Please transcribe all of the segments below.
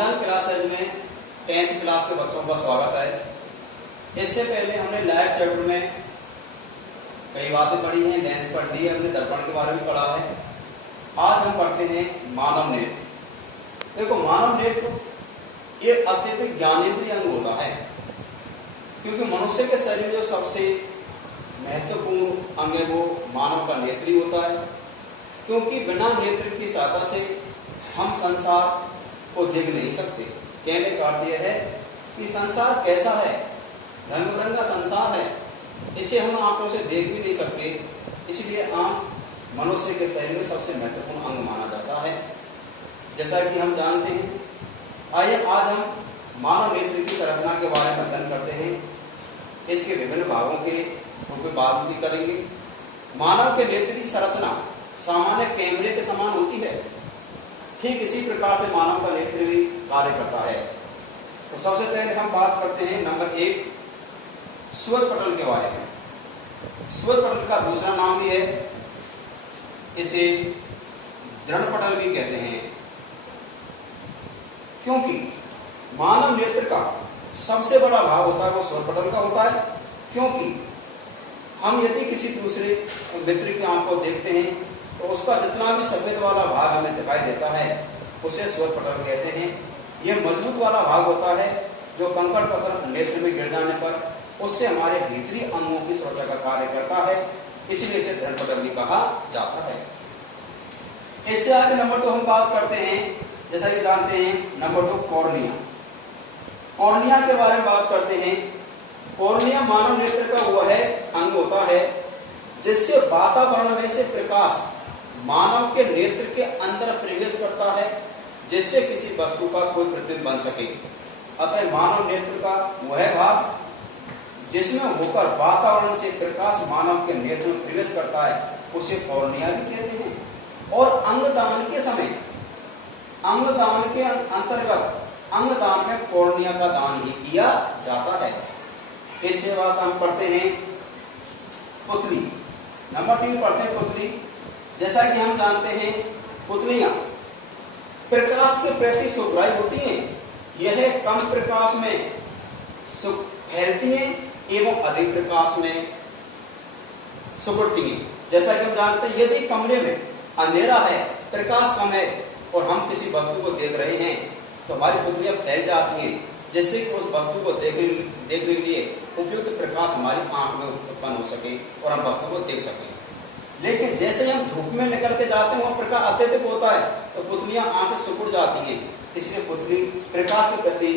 Online classes में 10th class के बच्चों का स्वागत है। इससे पहले हमने लाइव चैप्टर में कई बातें पढ़ी हैं, लेंस पढ़ ली है, हमने दर्पण के बारे में पढ़ा है। आज हम पढ़ते हैं मानव नेत्र। देखो, मानव नेत्र ये अत्यधिक ज्ञानेंद्रिय अंग होता है, क्योंकि मनुष्य के शरीर में जो सबसे महत्वपूर्ण अंग है वो मानव का नेत्र ही होता है। क्योंकि बिना नेत्र की सहायता से हम संसार को देख नहीं सकते। कहने का अर्थ यह है कि संसार कैसा है, रंग बिरंगा संसार है, इसे हम आंखों से देख भी नहीं सकते। इसलिए आंख मनुष्य के शरीर में सबसे महत्वपूर्ण अंग माना जाता है, जैसा कि हम जानते हैं। आइए आज हम मानव नेत्र की संरचना के बारे में अध्ययन करते हैं। इसके विभिन्न भागों के रूप में बात भी करेंगे। मानव के नेत्र की संरचना सामान्य कैमरे के समान होती है, ठीक इसी प्रकार से मानव का नेत्र भी कार्य करता है। तो सबसे पहले हम बात करते हैं नंबर 1 स्वर पटल के बारे में। स्वर पटल का दूसरा नाम भी है, इसे दृढ़ पटल भी कहते हैं। क्योंकि मानव नेत्र का सबसे बड़ा भाग होता है वो स्वर पटल का होता है। क्योंकि हम यदि किसी दूसरे मित्र की आंख को देखते हैं तो उसका जितना भी सफेद वाला भाग हमें दिखाई देता है उसे स्वर पटल कहते हैं। यह मजबूत वाला भाग होता है जो कंकड़ पत्थर नेत्र में गिर जाने पर उससे हमारे भीतरी अंगों की सुरक्षा का कार्य करता है, इसलिए इसे दृढ़ पटल भी कहा जाता है। इससे आगे नंबर 2 हम बात करते हैं, जैसा कि जानते हैं नंबर 2 कॉर्निया। कॉर्निया के बारे में बात करते हैं। कॉर्निया मानव नेत्र का वह अंग होता है जिससे वातावरण में से प्रकाश मानव के नेत्र के अंदर प्रवेश करता है, जिससे किसी वस्तु का कोई प्रतिबिंब बन सके। अतः मानव नेत्र का वह भाग जिसमें होकर वातावरण से प्रकाश मानव के नेत्र में प्रवेश करता है उसे कॉर्निया भी कहते हैं। और अंगदान के समय, अंगदान के अंतर्गत अंगदान में कॉर्निया का दान ही किया जाता है। इसके बाद हम पढ़ते हैं पुतली। नंबर 3 पढ़ते हैं पुतली। जैसा कि हम जानते हैं पुतलियां प्रकाश के प्रति सुग्राही होती हैं। यह कम प्रकाश में फैलती हैं एवं अधिक प्रकाश में सिकुड़ती हैं। जैसा कि हम जानते हैं यदि कमरे में अंधेरा है, प्रकाश कम है और हम किसी वस्तु को देख रहे हैं तो हमारी पुतलियां फैल जाती हैं, जिससे कि उस वस्तु को देखने के लिए उपयुक्त प्रकाश हमारी आंख में उत्पन्न हो सके और हम वस्तु को देख सकें। लेकिन जैसे हम धूप में निकल के जाते हैं वह प्रकाश अत्यधिक होता है तो पुतलियां आंखें सिकुड़ जाती हैं। इसलिए पुतली प्रकाश के प्रति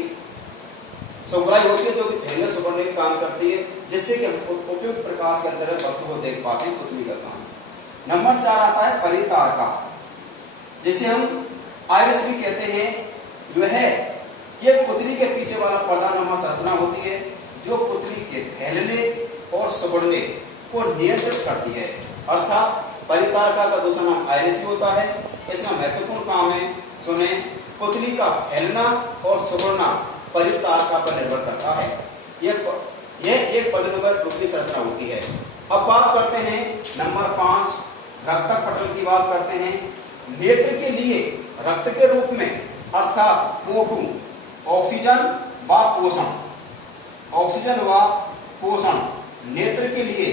सुग्राही होती है, जो कि फैलने सिकुड़ने का काम करती है, जिससे कि हम उपयुक्त प्रकाश के अंतर्गत वस्तु को देख पाते हैं। पुतली का काम। नंबर 4 आता है परितारका, जिसे हम आइरिस भी कहते हैं। यह पुतली के पीछे वाला पर्दानुमा संरचना होती है जो पुतली के फैलने और सिकुड़ने को नियंत्रित करती है। अर्थात परितारका का दूसरा नाम आइरिस भी होता है। इसका महत्वपूर्ण काम है, सुने, पुतली का फैलना और सिकुड़ना परितारका पर निर्भर करता है। यह एक पर्दानुमा रूप की संरचना होती है। अब बात करते हैं नंबर 5 रक्तक पटल की बात करते हैं। नेत्र के लिए रक्त के रूप में अर्थात O2 ऑक्सीजन व पोषण, ऑक्सीजन व पोषण नेत्र के लिए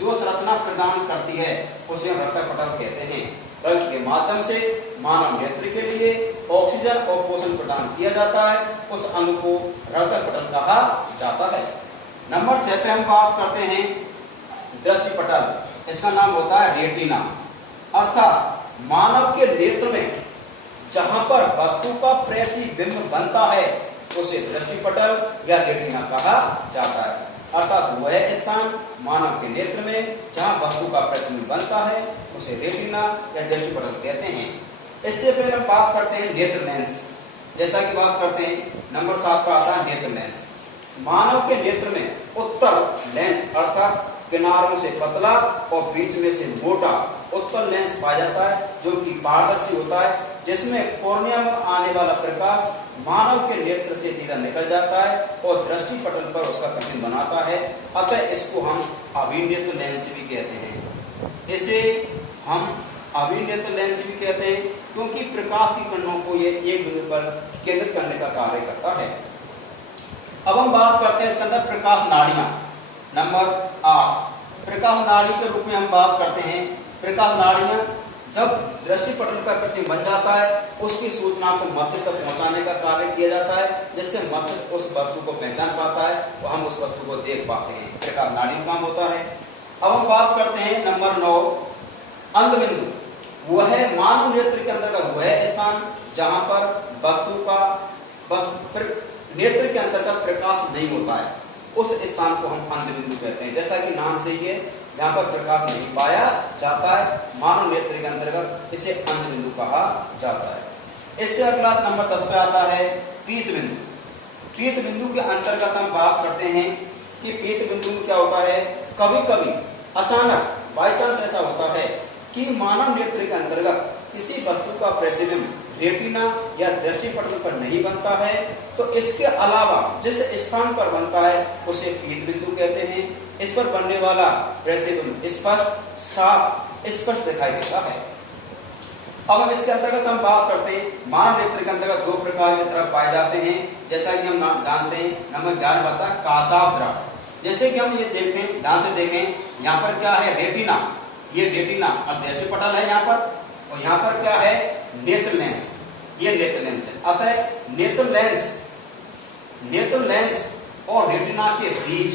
जो संरचना प्रदान करती है उसे हम रक्तक पटल कहते हैं। रक्त के माध्यम से मानव नेत्र के लिए ऑक्सीजन और पोषण प्रदान किया जाता है, उस अंग को रक्तक पटल कहा जाता है। नंबर 6 पे हम बात करते हैं दृष्टि पटल। इसका नाम होता है रेटिना। अर्थात मानव के नेत्र में जहां पर वस्तु का प्रतिबिंब बनता है उसे दृष्टि पटल या रेटिना कहा जाता है। अर्थात वह स्थान मानव के नेत्र में जहां वस्तु का प्रतिबिंब बनता है उसे रेटिना या दृष्टि पटल कहते हैं। इससे पहले हम बात करते हैं नेत्र लेंस। जैसा कि बात करते हैं नंबर 7 पर आता है नेत्र लेंस। मानव के नेत्र में उत्तल लेंस अर्थात किनारों से पतला और बीच में से मोटा उत्तल लेंस पाया जाता है, जो कि पारदर्शी होता है, जिसमें कॉर्निया में आने वाला प्रकाश मानव के नेत्र से सीधा निकल जाता है और दृष्टि पटल पर उसका प्रतिबिंब बनाता है। अतः इसको हम अभिनेत्र लेंस भी कहते हैं। इसे हम अभिनेत्र लेंस भी कहते हैं। क्योंकि प्रकाश की किरणों को ये एक बिंदु पर केंद्रित करने का कार्य करता है। अब हम बात करते हैं इसके अंदर प्रकाश नाड़ियां। नंबर 8, प्रकाश नाड़ी के रूप में हम बात करते हैं। प्रकाश नाड़ियां जब दृष्टि पटल पर प्रतिबिंब बन जाता है, उसकी सूचना को मस्तिष्क तक पहुंचाने का कार्य किया जाता है, जिससे मस्तिष्क उस वस्तु को पहचान पाता है और हम उस वस्तु को देख पाते हैं। प्रकाश नाड़ियों का काम होता है। अब हम बात करते हैं नंबर 9, अंधबिंदु। वह है मानव नेत्र के अंतर्गत वह स्थान जहां पर नेत्र के अंतर्गत प्रकाश नहीं होता है, उस स्थान को हम अंधबिंदु कहते हैं। जैसा कि नाम से ही है, जहां पर प्रकाश नहीं पाया जाता है मानव नेत्र के अंतर्गत, इसे अंधबिंदु कहा जाता है। इससे अगला नंबर 10 पे आता है पीत बिंदु। पीत बिंदु के अंतर्गत हम बात करते हैं कि पीत बिंदु में क्या होता है, कभी कभी अचानक बाई चांस ऐसा होता है कि मानव नेत्र के अंतर्गत किसी वस्तु का प्रतिबिंब रेटिना या दृष्टिपटल पर नहीं बनता है, तो इसके अलावा जिस स्थान पर बनता है उसे पीत बिंदु कहते हैं। इस पर बनने वाला प्रतिबिंब स्पष्ट, साफ, स्पष्ट दिखाई देता है। अब हम इसके अंतर्गत हम बात करते हैं, मानव नेत्र के अंतर्गत 2 प्रकार के द्रव पाए जाते हैं, जैसा कि हम जानते हैं। नंबर 11 बताता है काचाभ द्रव। जैसे कि हम ये देखते हैं, ध्यान से देखें, यहाँ पर क्या है, रेटिना, ये रेटिना और दृष्टिपटल है यहाँ पर, और यहाँ पर क्या है, नेत्र लेंस, ये नेत्र लेंस है। अतः नेत्र लेंस और रेटिना के बीच,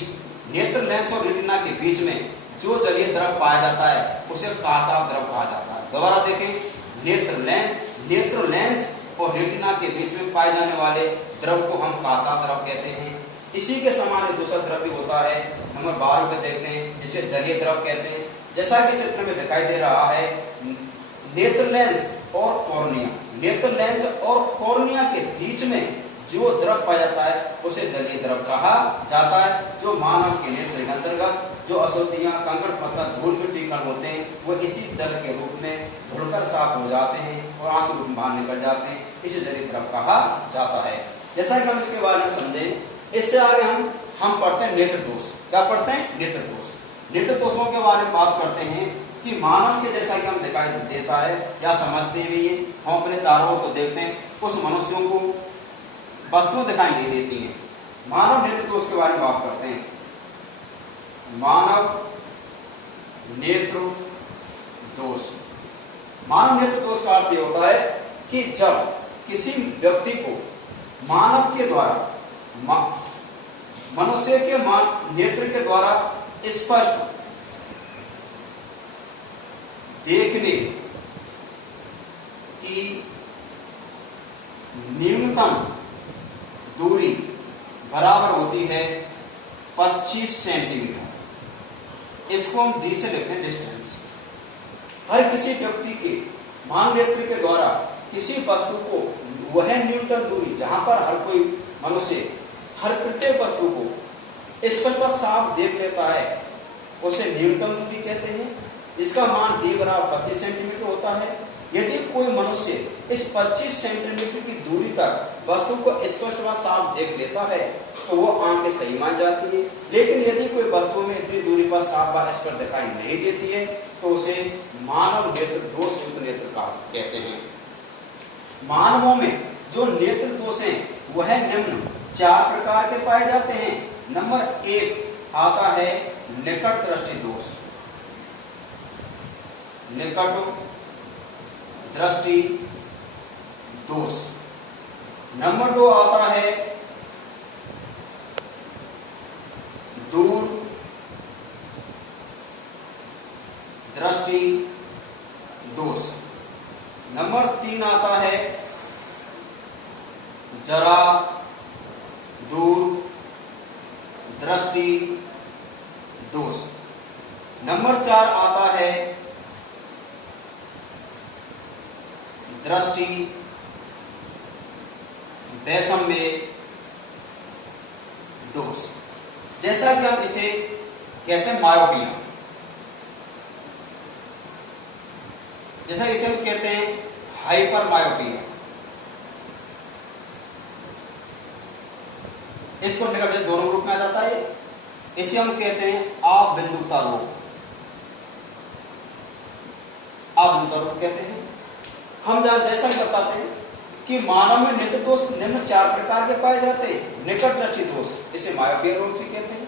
नेत्र लेंस और रेटिना के बीच में जो जलीय द्रव पाया जाता है उसे काचाभ द्रव कहा जाता है। दोबारा देखें, नेत्र लेंस और रेटिना के बीच में पाए जाने वाले द्रव को हम काचाभ द्रव कहते हैं। इसी के समान एक दूसरा द्रव भी होता है, नंबर 12 पे देखते हैं, जिसे जलीय द्रव कहते हैं। जैसा कि चित्र में दिखाई दे रहा है, नेत्र लेंस और कॉर्निया, नेत्र लेंस और कॉर्निया के बीच में जो द्रव पाया जाता है उसे जलीय द्रव कहा जाता है। जो मानव के नेत्र के अंतर्गत जो अशुद्धियां, कंकड़ पत्थर, धूल मिट्टी कण होते हैं, वो इसी जल के रूप में धुलकर साफ हो जाते हैं और आंसू रूप में बाहर निकल जाते हैं, इसे जलीय द्रव कहा जाता है। जैसा कि हम इसके बारे में समझें, इससे आगे हम पढ़ते हैं नेत्र दोष। क्या पढ़ते हैं, नेत्र दोष। नेत्र दोषों के बारे में बात करते हैं कि मानव के, जैसा कि हम दिखाई देता है या समझते भी हैं, हम अपने चारों ओर तो देखते हैं, कुछ मनुष्यों को वस्तुएं दिखाई नहीं देती हैं। मानव नेत्र दोष के बारे में बात करते हैं। मानव नेत्र दोष, मानव नेत्र दोष का अर्थ यह होता है कि जब किसी व्यक्ति को मानव के द्वारा, मनुष्य के नेत्र के द्वारा स्पष्ट देखने की न्यूनतम दूरी बराबर होती है 25 सेंटीमीटर। इसको हम डी से लेते हैं, डिस्टेंस। हर किसी व्यक्ति के मानव नेत्र के द्वारा किसी वस्तु को वह न्यूनतम दूरी जहां पर हर कोई मनुष्य हर प्रत्येक वस्तु को स्पष्ट व साफ देख लेता है उसे न्यूनतम दूरी कहते हैं। इसका मान d बराबर 25 सेंटीमीटर होता है। यदि कोई मनुष्य इस 25 सेंटीमीटर की दूरी तक वस्तु को स्पष्ट व साफ देख लेता है तो वो आंखें सही मान जाती है। लेकिन यदि कोई वस्तु में इतनी दूरी पर साफ व स्पष्ट दिखाई नहीं देती है तो उसे मानव नेत्र दोष युक्त नेत्र कहते हैं। मानवों में जो नेत्र दोष हैं वह निम्न 4 प्रकार के पाए जाते हैं। नंबर 1 आता है निकट दृष्टि दोष। निकट दृष्टि दोष। नंबर 2 आता है दूर दृष्टि दोष। नंबर 3 आता है जरा दूर दृष्टि दोष। नंबर 4 आता है दृष्टि वैषम्य दोष। जैसा कि हम इसे कहते हैं मायोपिया, जैसा इसे हम कहते हैं हाइपर मायोपिया। इसको निकट से दोनों ग्रुप में आ जाता है। इसे हम कहते हैं अबिंदुता रोग, अबिंदुता रोग कहते हैं। हम जहां जैसा ही बताते हैं कि मानव में नेत्र दोष निम्न 4 प्रकार के पाए जाते हैं। निकट दृष्टि दोष, इसे मायोपिया रोग भी कहते हैं।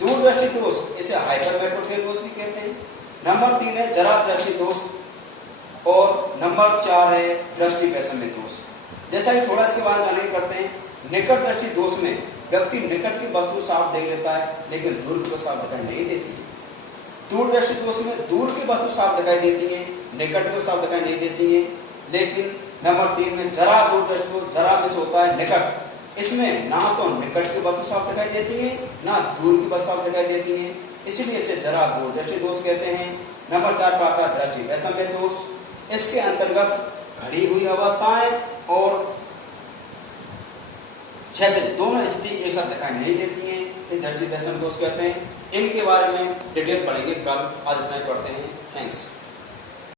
दूर दृष्टि दोष, इसे हाइपरमेट्रोपिया दोष भी कहते हैं। नंबर 3 है जरा दृष्टि दोष और नंबर 4 है दृष्टि वैषम्य दोष। जैसा कि थोड़ा इसके बाद जाने करते हैं। निकट दृष्टि दोष में व्यक्ति निकट की वस्तु साफ देख लेता है लेकिन दूर की वस्तु साफ दिखाई नहीं देती है। दूर दृष्टि दोष में दूर की वस्तु साफ दिखाई देती है, निकट की साफ दिखाई नहीं देती है। लेकिन नंबर 3 में जरा दूर दृष्टि, जरा मिस होता है निकट, इसमें ना तो निकट की वस्तु साफ दिखाई देती है ना दूर की वस्तु साफ दिखाई देती है, इसलिए इसे जरा दूर दृष्टि दोष कहते हैं। नंबर 4 पर आता है दृष्टि वैषम्य दोष। इसके अंतर्गत घड़ी हुई अवस्थाएं और क्षैतिज दोनों स्थिति एक साथ दिखाई नहीं देती हैं, इस दृष्टि वैषम्य दोष कहते हैं। इनके बारे में डिटेल पढ़ेंगे कल, आज इतना ही पढ़ते हैं। थैंक्स।